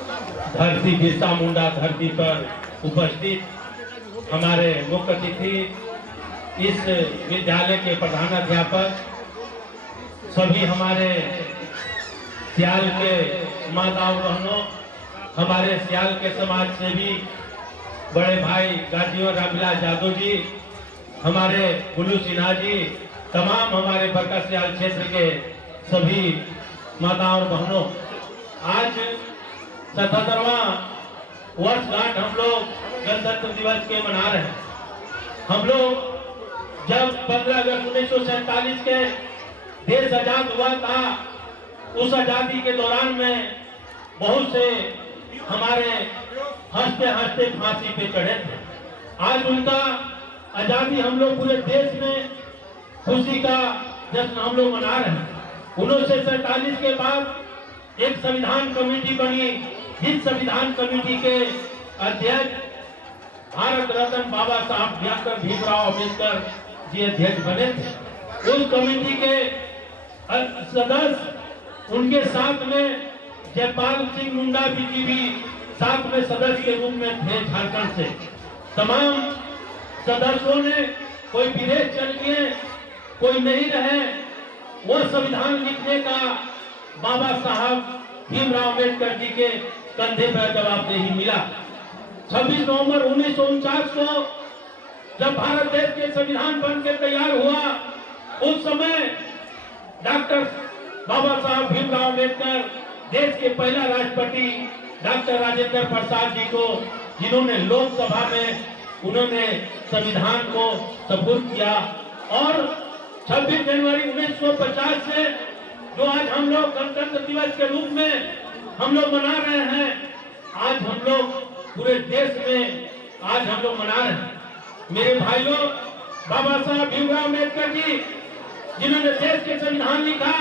धरती बिरसा मुंडा धरती पर उपस्थित हमारे मुख्य अतिथि, इस विद्यालय के प्रधानाध्यापक, सभी हमारे सियाल के माताओं बहनों, हमारे सियाल के समाज सेवी बड़े भाई गाजीवर रामविलास यादव जी, हमारे बुल्लू सिन्हा जी, तमाम हमारे बरका सियाल क्षेत्र के सभी माताओं और बहनों, आज 77वां वर्षगांठ हम लोग गणतंत्र दिवस के मना रहे हैं। हम लोग जब 15 अगस्त 1947 के देश आजाद हुआ था, उस आजादी के दौरान में बहुत से हमारे हंसते हंसते फांसी पे चढ़े थे। आज उनका आजादी हम लोग पूरे देश में खुशी का जश्न हम लोग मना रहे हैं। 1947 के बाद एक संविधान कमेटी बनी, जिस संविधान कमेटी के अध्यक्ष भारत रत्न बाबा साहब डॉक्टर भीमराव अम्बेडकर जी अध्यक्ष बने थे। उस कमेटी के सदस्य, उनके साथ में जयपाल सिंह मुंडा जी भी साथ में सदस्य के रूप में थे झारखंड से। तमाम सदस्यों ने कोई विदेश चल गए, कोई नहीं रहे। वो संविधान लिखने का बाबा साहब भीमराव अम्बेडकर जी के कंधे पर जवाबदेही मिला। 26 नवंबर 1949 को जब भारत देश के संविधान बन के तैयार हुआ, उस समय डॉक्टर बाबा साहब भीमराव अम्बेडकर देश के पहला राष्ट्रपति डॉक्टर राजेंद्र प्रसाद जी को, जिन्होंने लोकसभा में उन्होंने संविधान को सपुर्द किया, और 26 जनवरी 1950 से जो आज हम लोग गणतंत्र दिवस के रूप में हम लोग मना रहे हैं, आज हम लोग पूरे देश में आज हम लोग मना रहे हैं। मेरे भाइयों, बाबा साहब भीमराव अम्बेडकर जी, जिन्होंने देश के संविधान लिखा,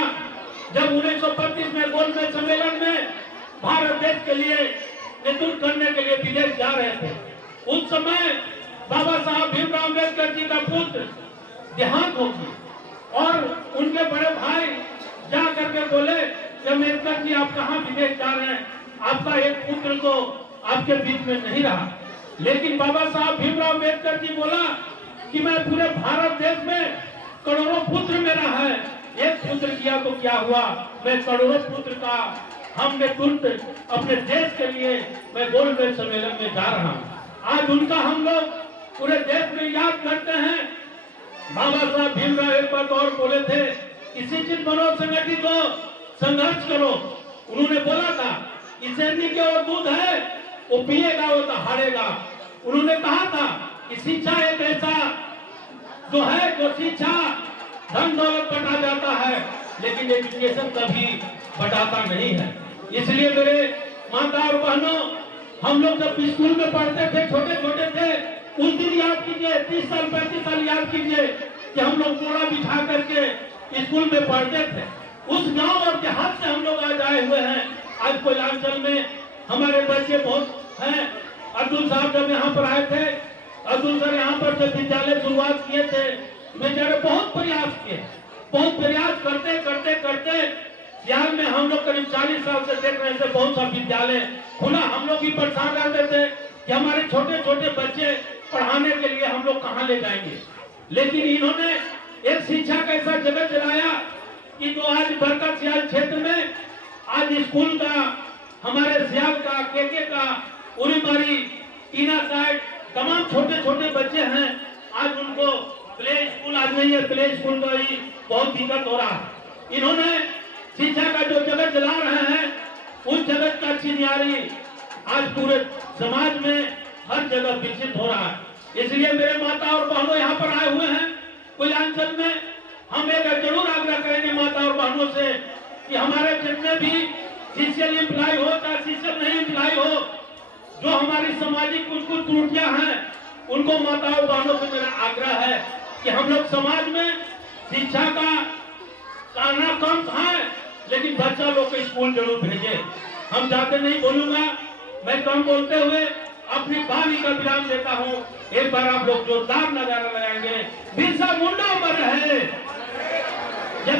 जब 1935 में गोलमेज सम्मेलन में भारत देश के लिए नेतृत्व करने के लिए विदेश जा रहे थे, उस समय बाबा साहब भीमराव अम्बेडकर जी का पुत्र देहांत हो गया और उनके बड़े भाई जा करके बोले कि अम्बेडकर जी आप कहाँ विदेश जा रहे हैं, आपका एक पुत्र तो आपके बीच में नहीं रहा। लेकिन बाबा साहब भीमराव अम्बेडकर जी बोला कि मैं पूरे भारत देश में करोड़ों पुत्र मेरा है, एक पुत्र किया तो क्या हुआ, मैं करोड़ों पुत्र का हमने तुरंत अपने देश के लिए मैं गोलमेज सम्मेलन में जा रहा हूँ। आज उनका हम लोग पूरे देश में याद करते हैं। बाबा साहब भीमराव एक बात और बोले थे कि शिक्षित बनो, संगठित हो, संघर्ष करो। उन्होंने बोला था कि सैनिक के वो दूध है, वो पिएगा वो तो हारेगा। उन्होंने कहा था कि शिक्षा एक ऐसा जो है, जो शिक्षा धन दौलत बटा जाता है, लेकिन एजुकेशन कभी बटाता नहीं है। इसलिए मेरे माता और बहनों, हम लोग जब स्कूल में पढ़ते थे, छोटे छोटे थे, उस दिन याद कीजिए, 30 साल 35 साल याद कीजिए कि हम लोग बोरा बिछा करके स्कूल में पढ़ते थे। उस गांव और देहात से हम लोग आज आए हुए हैं। आज कोयलांचल में हमारे बच्चे बहुत हैं। अब्दुल साहब जब यहाँ पर आए थे, अब्दुल सर यहाँ पर जब विद्यालय शुरुआत किए थे, बेचारे बहुत प्रयास किए, बहुत प्रयास करते करते करते सियाल में हम लोग करीब 40 साल से देख रहे थे बहुत सा विद्यालय खुला। हम लोग भी परेशान रहते थे कि हमारे छोटे छोटे बच्चे पढ़ाने के लिए हम लोग कहाँ ले जाएंगे। लेकिन इन्होंने एक शिक्षा का ऐसा जगह चलाया कि जो आज बरका सियाल क्षेत्र में आज स्कूल का, हमारे सियाल का, केके का, उरीमारी, टीना साइड तमाम छोटे छोटे बच्चे हैं। आज उनको प्ले स्कूल आज नहीं है, प्ले स्कूल का ही बहुत दिक्कत हो रहा है। इन्होंने शिक्षा का जो जगत चला रहे हैं, उस जगत का चिन्हारी आज पूरे समाज में हर जगह विकसित हो रहा है। इसलिए मेरे माता और बहनों यहाँ पर आए हुए हैं कोयलांचल में, हम एक जरूर आग्रह करेंगे माता और बहनों से कि हमारे जितने भी सीसीएल एम्प्लॉय हो चाहे सीसीएल नहीं एम्प्लॉय हो, जो हमारी सामाजिक कुछ कुछ त्रुटियां हैं, उनको माता और बहनों से मेरा आग्रह है कि हम लोग समाज में शिक्षा का करना कम है, लेकिन बच्चा लोग को स्कूल जरूर भेजे। हम जाते नहीं बोलूंगा, मैं कम बोलते हुए अपनी वाणी का विराम देता हूँ। एक बार आप लोग जोरदार नजारा लगाएंगे। बिरसा मुंडा अमर है। जय